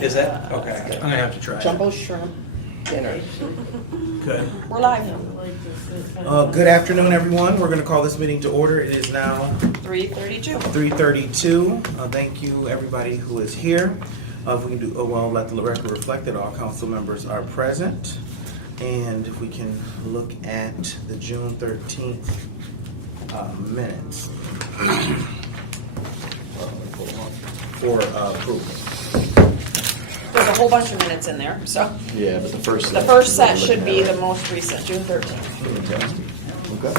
Is that? Okay. I'm gonna have to try it. Jumbo shrimp dinner. Good. We're live. Good afternoon, everyone. We're gonna call this meeting to order. It is now 3:32. 3:32. Thank you, everybody who is here. If we can do, well, let the record reflect that all council members are present. And if we can look at the June 13th minutes for approval. There's a whole bunch of minutes in there, so Yeah, but the first the first set should be the most recent, June 13th. Okay.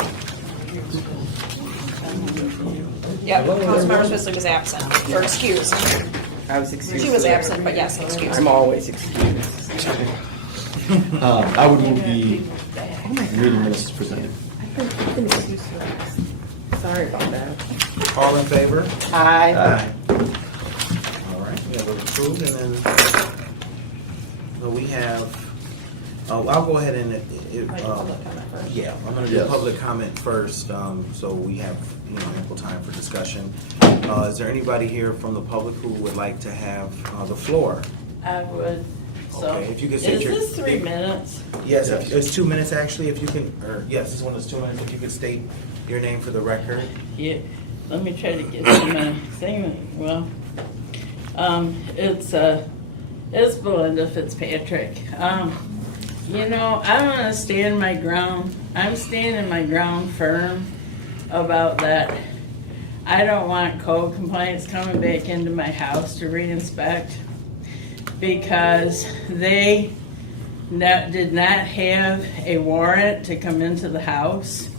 Yep, Councilmember Spitzley was absent, or excused. I was excused. She was absent, but yes, excused. I'm always excused. I would move the meeting minutes as presented. I've been excused for this. Sorry about that. All in favor? Aye. All right, we have those approved, and then we have, I'll go ahead and, yeah, I'm gonna do Yes. public comment first, so we have, ample time for discussion. Is there anybody here from the public who would like to have the floor? I would, so, Okay, if you could is state your- this 3 minutes? Yes, it's 2 minutes actually, if you can, or, yes, this one is 2 minutes, if you could state your name for the record. Yeah, let me try to get to my thing, well, it's Belinda Fitzpatrick. I wanna stand my ground, I'm standing my ground firm about that. I don't want code compliance coming back into my house to re-inspect because they did not have a warrant to come into the house.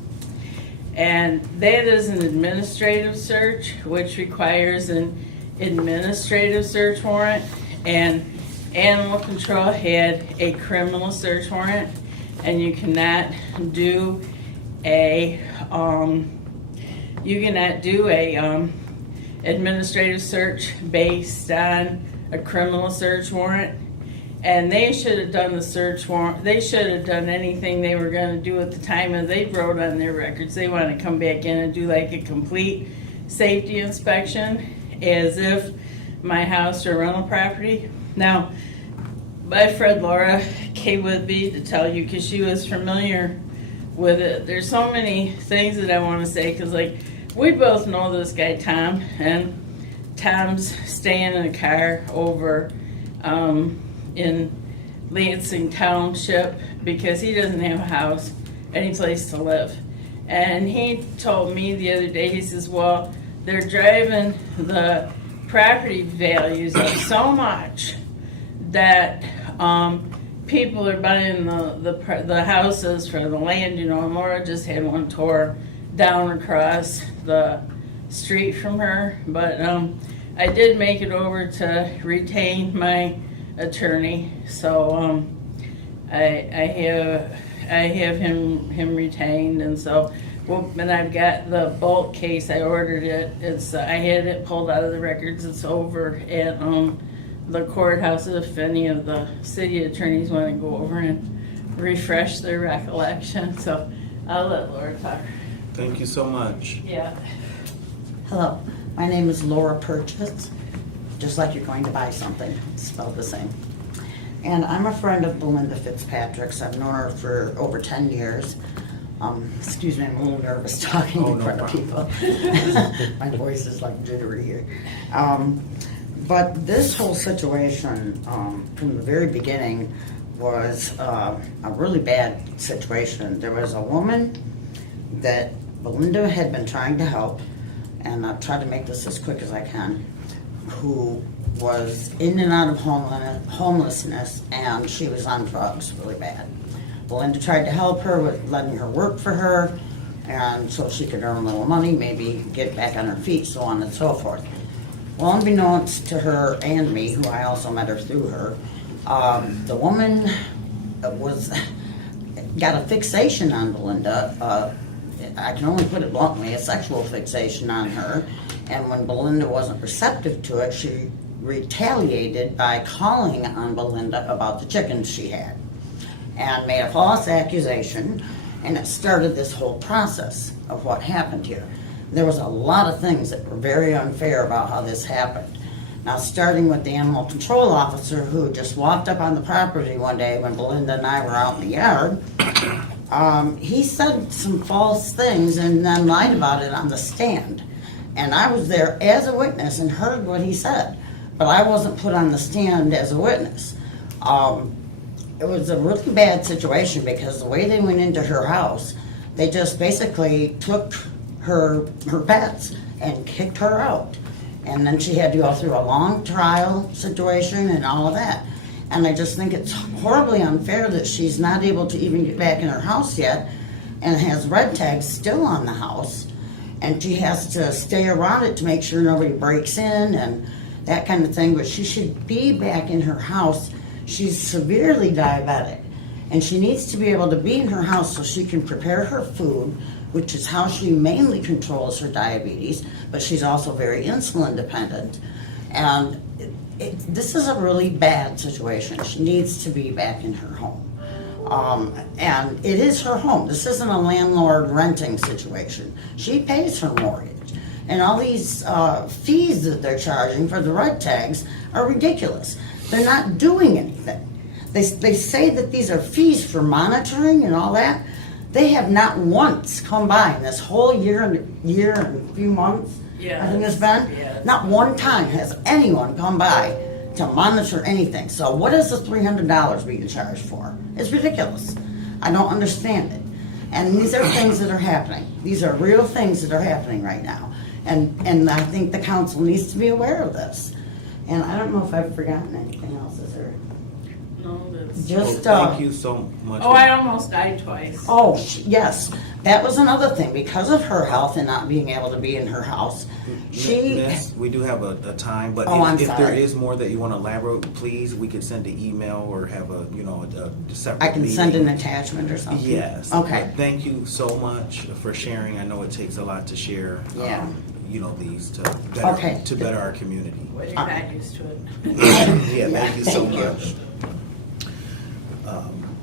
And that is an administrative search, which requires an administrative search warrant. And animal control had a criminal search warrant, and you cannot do a administrative search based on a criminal search warrant. And they should have done the search warrant. They should have done anything they were going to do at the time, and they wrote on their records they want to come back in and do like a complete safety inspection as if my house or rental property. Now, my friend Laura came with me to tell you because she was familiar with it. There's so many things that I want to say because, like, we both know this guy Tom, and Tom's staying in a car over in Lansing Township because he doesn't have a house, any place to live. And he told me the other day, he says, well, they're driving the property values up so much that people are buying the houses for the land, and Laura just had one tore down across the street from her. But I did make it over to retain my attorney, so I have him retained, and so and I've got the bulk case. I ordered it. I had it pulled out of the records. It's over at the courthouse. If any of the city attorneys want to go over and refresh their recollection, so I'll let Laura talk. Thank you so much. Yeah. Hello, my name is Laura Purchase, just like you're going to buy something, it's spelled the same. And I'm a friend of Belinda Fitzpatrick's. I've known her for over 10 years. Excuse me, I'm a little nervous talking in front of people. My voice is like jittery here. But this whole situation, from the very beginning, was a really bad situation. There was a woman that Belinda had been trying to help, and I'll try to make this as quick as I can, who was in and out of homelessness, and she was on drugs really bad. Belinda tried to help her with letting her work for her, and so she could earn a little money, maybe get back on her feet, so on and so forth. Well, unbeknownst to her and me, who I also met her through her, the woman got a fixation on Belinda. I can only put it bluntly, a sexual fixation on her. And when Belinda wasn't receptive to it, she retaliated by calling on Belinda about the chickens she had and made a false accusation, and it started this whole process of what happened here. There was a lot of things that were very unfair about how this happened. Now, starting with the animal control officer who just walked up on the property one day when Belinda and I were out in the yard. He said some false things and then lied about it on the stand. And I was there as a witness and heard what he said, but I wasn't put on the stand as a witness. It was a really bad situation because the way they went into her house, they just basically took her pets and kicked her out. And then she had to go through a long trial situation and all of that. And I just think it's horribly unfair that she's not able to even get back in her house yet and has red tags still on the house. And she has to stay around it to make sure nobody breaks in and that kind of thing. But she should be back in her house. She's severely diabetic. And she needs to be able to be in her house so she can prepare her food, which is how she mainly controls her diabetes. But she's also very insulin dependent. And this is a really bad situation. She needs to be back in her home. And it is her home. This isn't a landlord renting situation. She pays her mortgage. And all these fees that they're charging for the red tags are ridiculous. They're not doing anything. They say that these are fees for monitoring and all that. They have not once come by in this whole year and a few months. Yes. I think it's been. Yes. Not one time has anyone come by to monitor anything. So what is the $300 being charged for? It's ridiculous. I don't understand it. And these are things that are happening. These are real things that are happening right now. And I think the council needs to be aware of this. And I don't know if I've forgotten anything else, is there? No, that's. Just, Thank you so much. Oh, I almost died twice. Oh, yes. That was another thing. Because of her health and not being able to be in her house, she... Miss, we do have a time, but Oh, I'm if there sorry. is more that you want to elaborate, please, we could send an email or have a separate I can meeting. send an attachment or something? Yes. Okay. But thank you so much for sharing. I know it takes a lot to share. Yeah. These Okay. to better our community. Well, you're not used to it. Yeah, thank you so Thank you. much.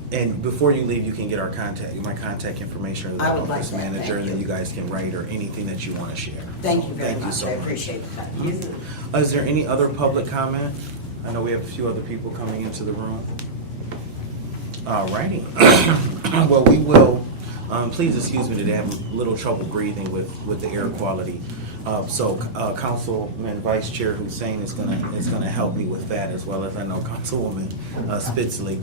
And before you leave, you can get my contact information or the I would like office that. manager, Thank and then you. you guys can write or anything that you want to share. Thank So, you very much. so I appreciate that. Is there any other public comment? I know we have a few other people coming into the room. All righty. Well, we will, please excuse me today, I have a little trouble breathing with the air quality. Councilman Vice Chair Hussein is gonna help me with that, as well as I know Councilwoman Spitzley.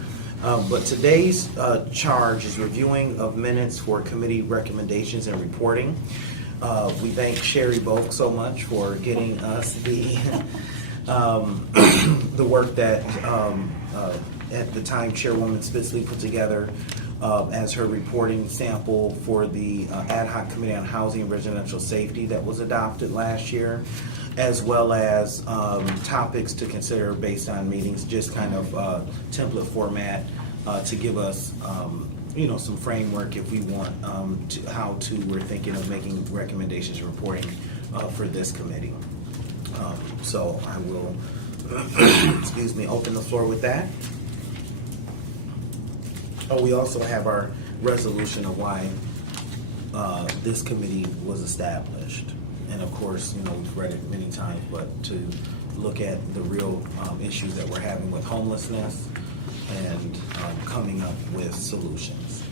But today's charge is reviewing of minutes for committee recommendations and reporting. We thank Sherry Boak so much for getting us the the work that at the time Chairwoman Spitzley put together as her reporting sample for the Ad Hoc Committee on Housing and Residential Safety that was adopted last year, as well as topics to consider based on meetings, just kind of template format to give us some framework if we want we're thinking of making recommendations and reporting for this committee. So I will excuse me, open the floor with that. Oh, we also have our resolution of why this committee was established. And of course, we've read it many times, but to look at the real issues that we're having with homelessness and coming up with solutions.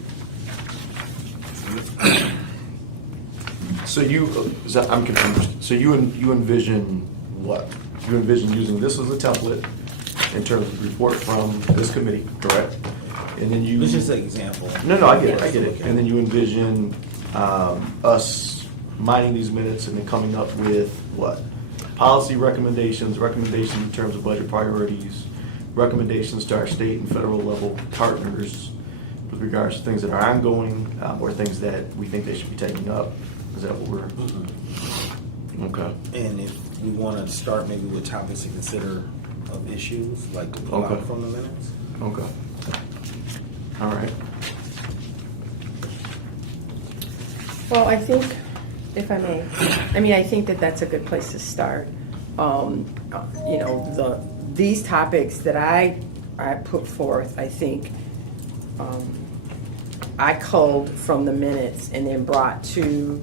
So I'm confused. So you envision what? You envision using this as a template in terms of report from this committee, correct? And then you. It's just an example. No, I get it. And then you envision us mining these minutes and then coming up with what? Policy recommendations in terms of budget priorities, recommendations to our state and federal level partners with regards to things that are ongoing or things that we think they should be taking up. Is that what we're? Mm-hmm. Okay. And if we want to start maybe with topics to consider of issues, like to pull Okay. out from the minutes. Okay. All right. Well, I think, if I may, I think that that's a good place to start. These topics that I put forth, I think, I culled from the minutes and then brought to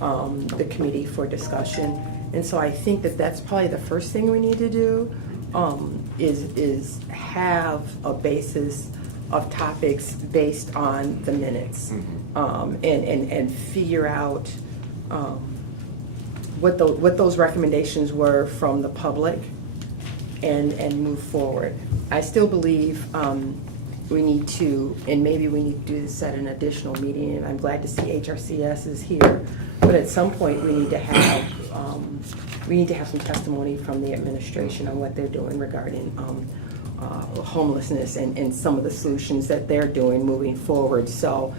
the committee for discussion. And so I think that that's probably the first thing we need to do, is have a basis of topics based on the minutes. And figure out what those recommendations were from the public and move forward. I still believe we need to, and maybe we need to do this at an additional meeting, and I'm glad to see HRCS is here, but at some point we need to have some testimony from the administration on what they're doing regarding homelessness and some of the solutions that they're doing moving forward, so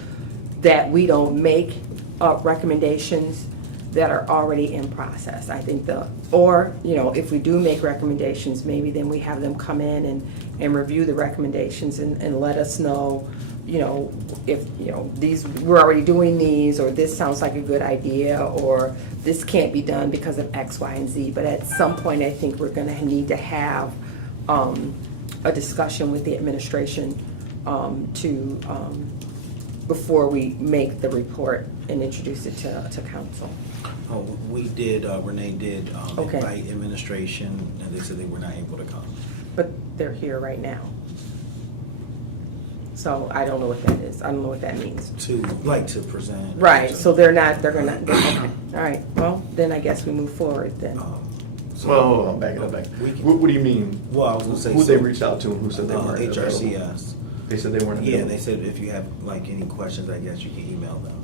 that we don't make recommendations that are already in process. I think if we do make recommendations, maybe then we have them come in and review the recommendations and let us know, if, these, we're already doing these, or this sounds like a good idea, or this can't be done because of X, Y, and Z. But at some point, I think we're gonna need to have a discussion with the administration before we make the report and introduce it to council. Oh, we did, Renee did Okay. invite administration, and they said they were not able to come. But they're here right now. So I don't know what that is. I don't know what that means. To present. Right, so they're okay. All right, well, then I guess we move forward then. So- Well, hold on, back it up, back. We can- What do you mean? Well, I was gonna say. Who they reached out to and who said they weren't available? HRCS. They said they weren't available? Yeah, they said if you have any questions, I guess you can email them.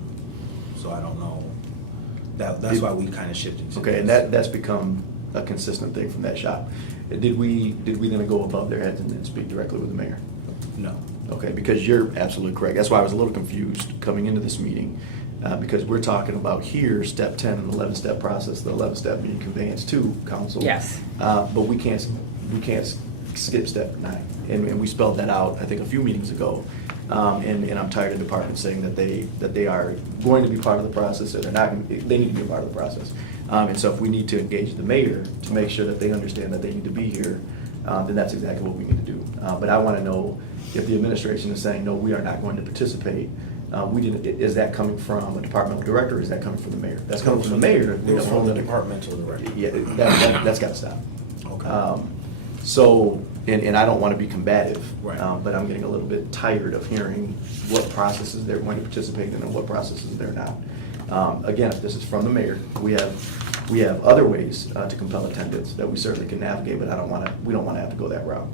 So I don't know. That's why we kind of shifted to Okay, and this. that's become a consistent thing from that shop. Did we then go above their heads and then speak directly with the mayor? No. Okay, because you're absolutely correct. That's why I was a little confused coming into this meeting, because we're talking about here, step 10 and 11-step process, the 11th-step being conveyance to council. Yes. But we can't skip step 9, and we spelled that out, I think, a few meetings ago. And I'm tired of departments saying that they are going to be part of the process, and they need to be a part of the process. And so if we need to engage the mayor to make sure that they understand that they need to be here, then that's exactly what we need to do. But I want to know if the administration is saying, no, we are not going to participate. Is that coming from a departmental director, or is that coming from the mayor? That's coming from the mayor. It was from the departmental director. Yeah, that's got to stop. Okay. So, and I don't want to be combative, Right. but I'm getting a little bit tired of hearing what processes they're going to participate in and what processes they're not. Again, if this is from the mayor, we have other ways to compel attendance that we certainly can navigate, but we don't want to have to go that route.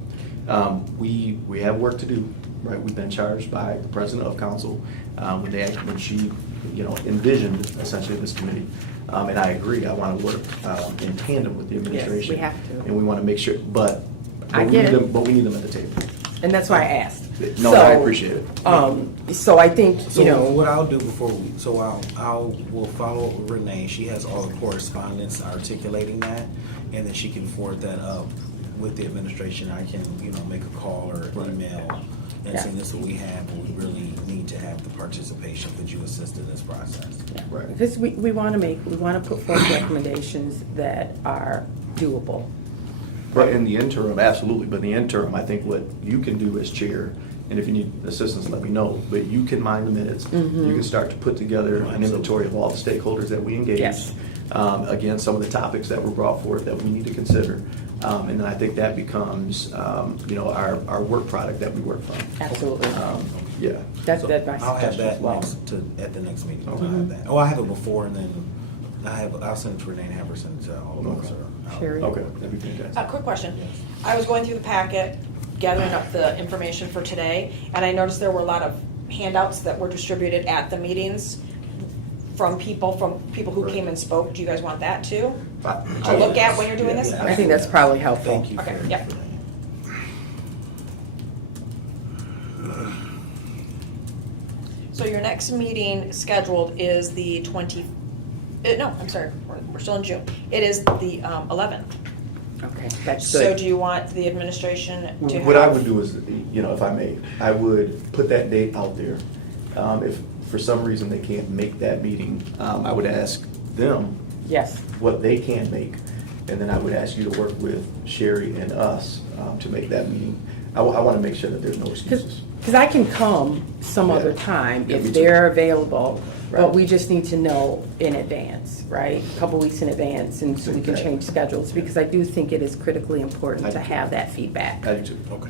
We have work to do, right? We've been charged by the president of council when she envisioned essentially this committee. And I agree, I want to work in tandem with the administration. we have to. And we want to make sure, but I we get need it. them, but we need them at the table. And that's why I asked. No, I appreciate it. So I think, So what I'll do we'll follow up with Renee. She has all the correspondence articulating that, and then she can forward that up with the administration. I can, make a call or email and say this is what we have, but we really need to have the participation. Could you assist in this process? Right. because we want to put forth recommendations that are doable. But in the interim, absolutely, but in the interim, I think what you can do as chair, and if you need assistance, let me know, but you can mind the minutes. You can start to put together an inventory of all the stakeholders that we engaged. Yes. Again, some of the topics that were brought forth that we need to consider. And then I think that becomes, our work product that we work from. Absolutely. Yeah. That's So my I'll have suggestion that as well. at the next meeting. Okay. I'll have that. Oh, I have it before, and then I'll send it to Renee and have her send it to all of us. Okay. Sherry? Okay, that'd be fantastic. Quick question. I was going through the packet, gathering up the information for today, and I noticed there were a lot of handouts that were distributed at the meetings from people who came and spoke. Do you guys want that too? To look at when you're doing this? I think that's probably helpful. Thank you. Okay, for yep. that. So your next meeting scheduled is the we're still in June. It is the 11th. Okay, that's So good. do you want the administration to have? What I would do is, if I may, I would put that date out there. If for some reason they can't make that meeting, I would ask them Yes, what they can make, and then I would ask you to work with Sherry and us to make that meeting. I want to make sure that there's no excuses. Because I can come some other Yeah. time Yeah, me if too. they're available, but Right. we just need to know in advance, right? A couple weeks in advance, and so we can Exactly. change schedules, because I do think it is critically important I to do. have that feedback. I do too. Okay.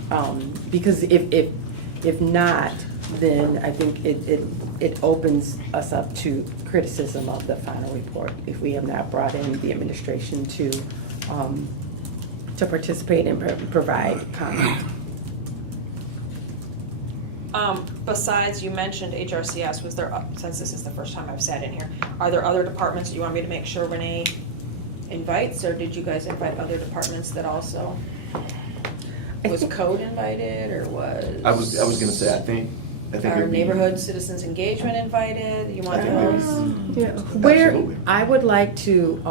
Because if not, then I think it opens us up to criticism of the final report if we have not brought in the administration to participate and provide comment. Besides, you mentioned HRCS, was there, since this is the first time I've sat in here, are there other departments you want me to make sure Renee invites, or did you guys invite other departments that also? Was code invited, or was? I was gonna say, I think Our it'd be- neighborhood citizens engagement invited, you want I think those? Yeah, where, Absolutely. I would like to,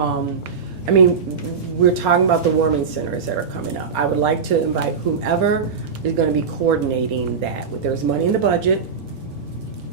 I mean, we're talking about the warming centers that are coming up. I would like to invite whomever is gonna be coordinating that. There's money in the budget,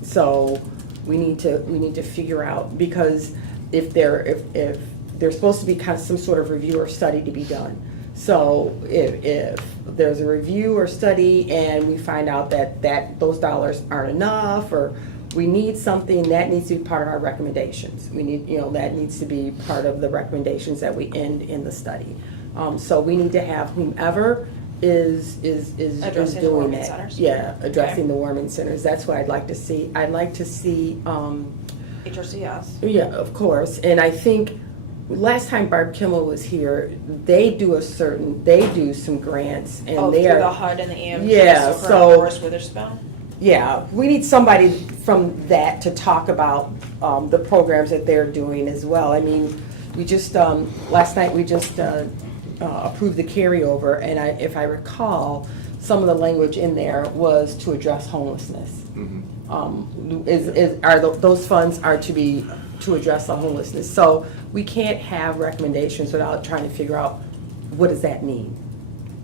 so we need to figure out, because if there's supposed to be kind of some sort of review or study to be done. So if there's a review or study and we find out that those dollars aren't enough, or we need something, that needs to be part of our recommendations. We need, that needs to be part of the recommendations that we end in the study. So we need to have whomever is Addressing the doing warming that. centers? Yeah, addressing Okay. the warming centers. That's what I'd like to see. I'd like to see, HRCS. yeah, of course. And I think last time Barb Kimmel was here, they do some grants, and Oh, they through are. the HUD and the EMT, Yeah, so so- for Forest Witherspoon? Yeah, we need somebody from that to talk about the programs that they're doing as well. I mean, we just, last night, we just approved the carryover, and if I recall, some of the language in there was to address homelessness. Those funds are to address the homelessness. So we can't have recommendations without trying to figure out, what does that mean?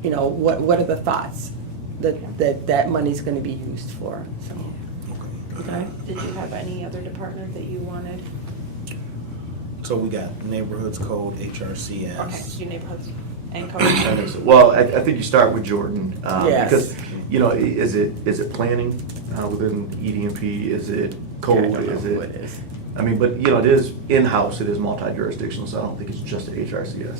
What are the thoughts that money's gonna be used for, so. Okay. Did you have any other department that you wanted? So we got neighborhoods code, HRCS. Okay, so your neighborhoods and I think coverage. so. Well, I think you start with Jordan. Yes. Because, is it planning within ED&P? Is it code? Yeah, I don't know Is who it? it is. I mean, but, it is in-house, it is multi-jurisdictional, so I don't think it's just at HRCS.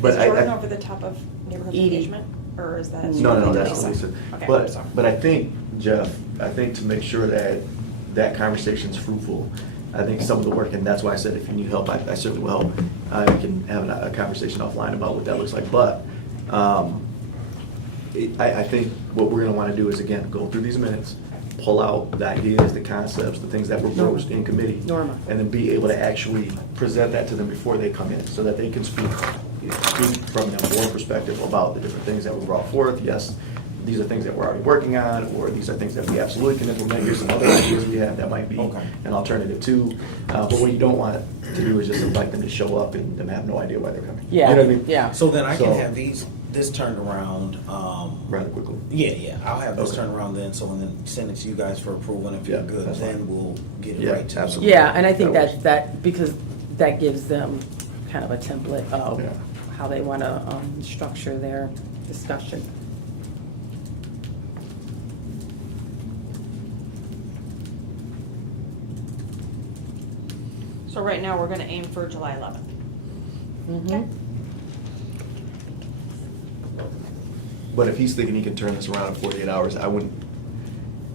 But Is I- Jordan over the top of neighborhood Edie. engagement, or is that? No, that's Lisa. Okay, I'm sorry. But I think, Jeff, to make sure that conversation's fruitful, I think some of the work, and that's why I said if you need help, I certainly will help. I can have a conversation offline about what that looks like. But I think what we're gonna wanna do is, again, go through these minutes, pull out the ideas, the concepts, the things that were broached in committee. Norma. And then be able to actually present that to them before they come in, so that they can speak from an informed perspective about the different things that were brought forth. Yes, these are things that we're already working on, or these are things that we absolutely can implement. Here's some other ideas we have that might be Okay. an alternative too. But what you don't want to do is just invite them to show up and them have no idea why they're coming. Yeah, You know what I mean? yeah. So then I can So- have this turned around, Rather quickly. yeah, I'll have this Okay. turned around then, so and then send it to you guys for approval, and if you're Yeah, good, that's fine. then we'll get it Yeah, right to them. absolutely. Yeah, and I think That that because that gives them kind of a template of Yeah. how they want to structure their discussion. So right now, we're gonna aim for July 11th. Mhm. But if he's thinking he can turn this around in 48 hours, I wouldn't,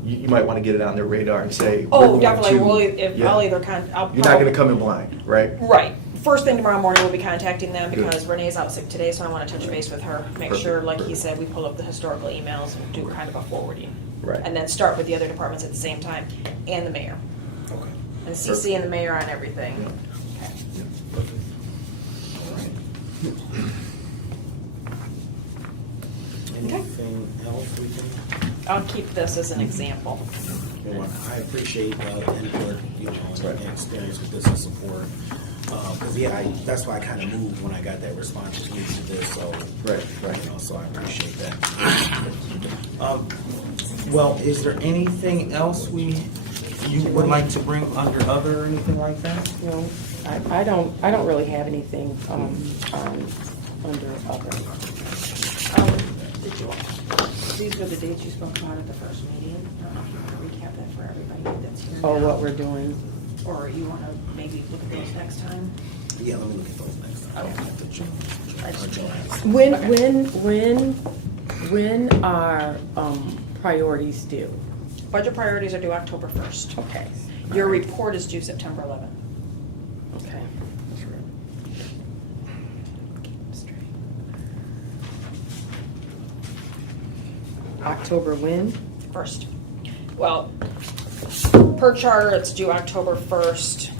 you might want to get it on their radar and say. we're Oh, going definitely, to- I'll Yeah. either, I'll. You're not going to come in blind, right? Right. First thing tomorrow morning, we'll be contacting them Good. because Renee's out sick today, so I want to touch base with her. Make Perfect, sure, like he perfect. said, we pull up the historical emails and do kind of a forwarding. Right. And then start with the other departments at the same time, and the mayor. Okay. And CC and the mayor on everything. Yeah. Okay. Yeah, perfect. All right. Anything else we can? I'll keep this as an example. Well, I appreciate input, Right. and experience with this and support. Because that's why I kind of moved when I got that response to this. So Right. So I appreciate that. Well, is there anything else you would like to bring under other or anything like that? No, I don't really have anything under other. Did you These were the dates you spoke about at the first meeting. I don't know if you want to recap that for everybody that's here Or now. what we're doing. Or you want to maybe look at those next time? Yeah, let me look at those next time. I don't have the June. When are priorities due? Budget priorities are due October 1st. Okay. Your report is due September 11th. Okay. October when? First. Well, per charter, it's due October 1st.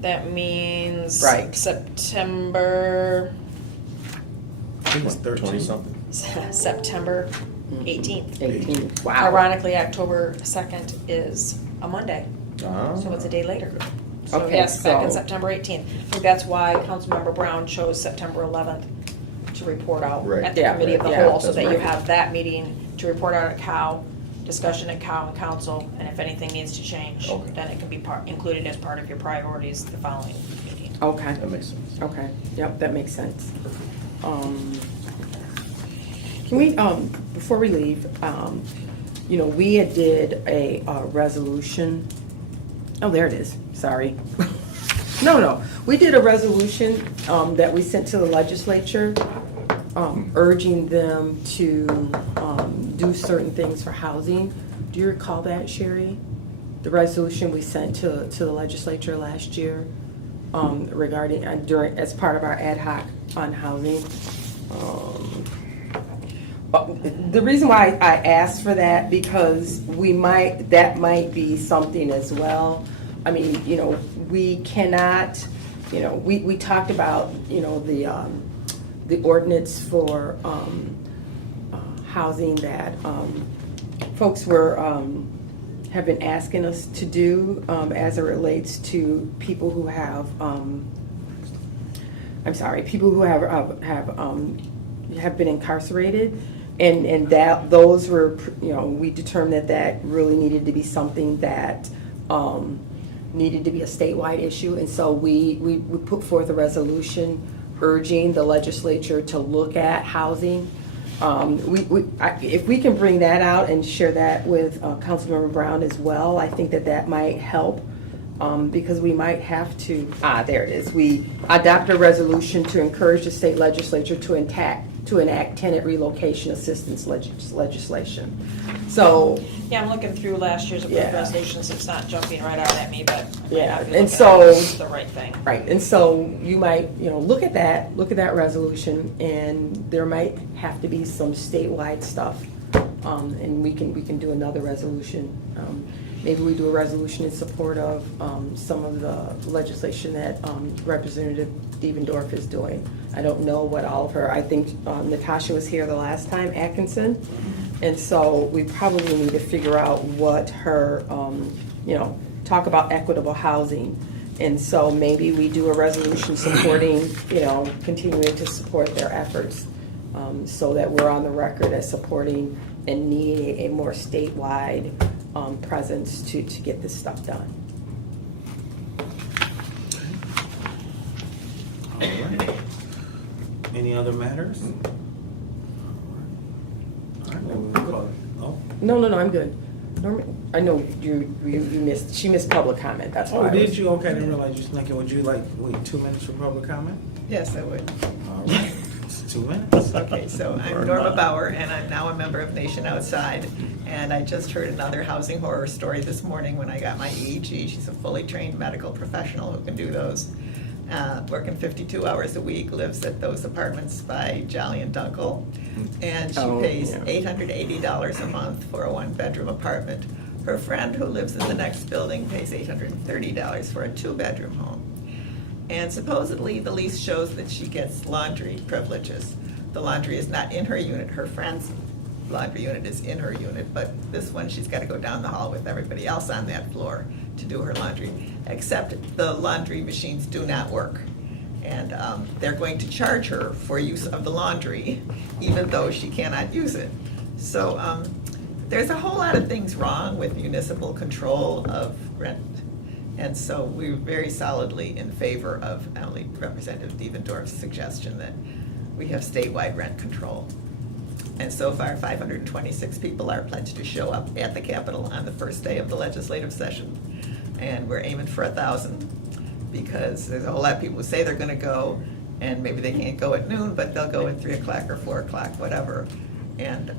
That means Right. September, I think it's 20 13. something. September 18th. 18. Wow. Ironically, October 2nd is a Monday, so it's a day later. So Okay, yes, back in so- September 18th. I think that's why Councilmember Brown chose September 11th to report out Right. at the Yeah, committee of the yeah, whole, so that's that you right. have that meeting to report out at COW, discussion at COW and council, and if anything needs to change, Okay. then it can be included as part of your priorities the following meeting. Okay. That makes sense. Okay, yep, that makes sense. Can we, before we leave, we had did a resolution. Oh, there it is, sorry. No, we did a resolution that we sent to the legislature, urging them to do certain things for housing. Do you recall that, Sherry? The resolution we sent to the legislature last year regarding, as part of our ad hoc on housing. The reason why I asked for that, because that might be something as well. I mean, we cannot, we talked about, the ordinance for housing that folks have been asking us to do as it relates to people who have, people who have been incarcerated. And that those were, we determined that really needed to be something that needed to be a statewide issue. And so we put forth a resolution urging the legislature to look at housing. If we can bring that out and share that with Councilmember Brown as well, I think that might help. Because we might have to, there it is. We adopt a resolution to encourage the state legislature to enact tenant relocation assistance legislation. So, Yeah, I'm looking through last year's approved Yeah. resolutions, it's not jumping right out at me, but I might Yeah, not be and looking so- at the right thing. right, and so you might, look at that resolution, and there might have to be some statewide stuff. And we can do another resolution. Maybe we do a resolution in support of some of the legislation that Representative Devendorf is doing. I don't know what all of her, I think Natasha was here the last time, Atkinson. And so we probably need to figure out what her, talk about equitable housing. And so maybe we do a resolution supporting, continuing to support their efforts so that we're on the record as supporting and needing a more statewide presence to get this stuff done. All right. Any other matters? All right, well, we'll call it. Oh, No, I'm good. I know you missed, she missed public comment, that's why. oh, I did was- you? Okay, I didn't realize you snuck in. Would you wait 2 minutes for public comment? Yes, I would. All right, it's 2 minutes. Okay, so I'm Norma Bauer, and I'm now a member of Nation Outside. And I just heard another housing horror story this morning when I got my EEG. She's a fully trained medical professional who can do those. Working 52 hours a week, lives at those apartments by Jolly and Dunkel. And she Oh, pays yeah. $880 a month for a one-bedroom apartment. Her friend who lives in the next building pays $830 for a two-bedroom home. And supposedly, the lease shows that she gets laundry privileges. The laundry is not in her unit. Her friend's laundry unit is in her unit, but this one, she's got to go down the hall with everybody else on that floor to do her laundry, except the laundry machines do not work. And they're going to charge her for use of the laundry, even though she cannot use it. So there's a whole lot of things wrong with municipal control of rent. And so we're very solidly in favor of Representative Devendorf's suggestion that we have statewide rent control. And so far, 526 people are pledged to show up at the Capitol on the first day of the legislative session. And we're aiming for 1,000 because there's a whole lot of people who say they're gonna go, and maybe they can't go at noon, but they'll go at 3 o'clock or 4 o'clock, whatever. And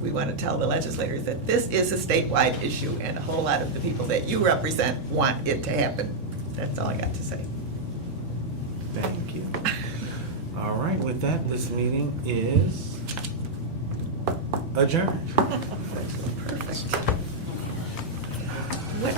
we want to tell the legislators that this is a statewide issue, and a whole lot of the people that you represent want it to happen. That's all I got to say. Thank you. All right, with that, this meeting is adjourned. Perfect. What,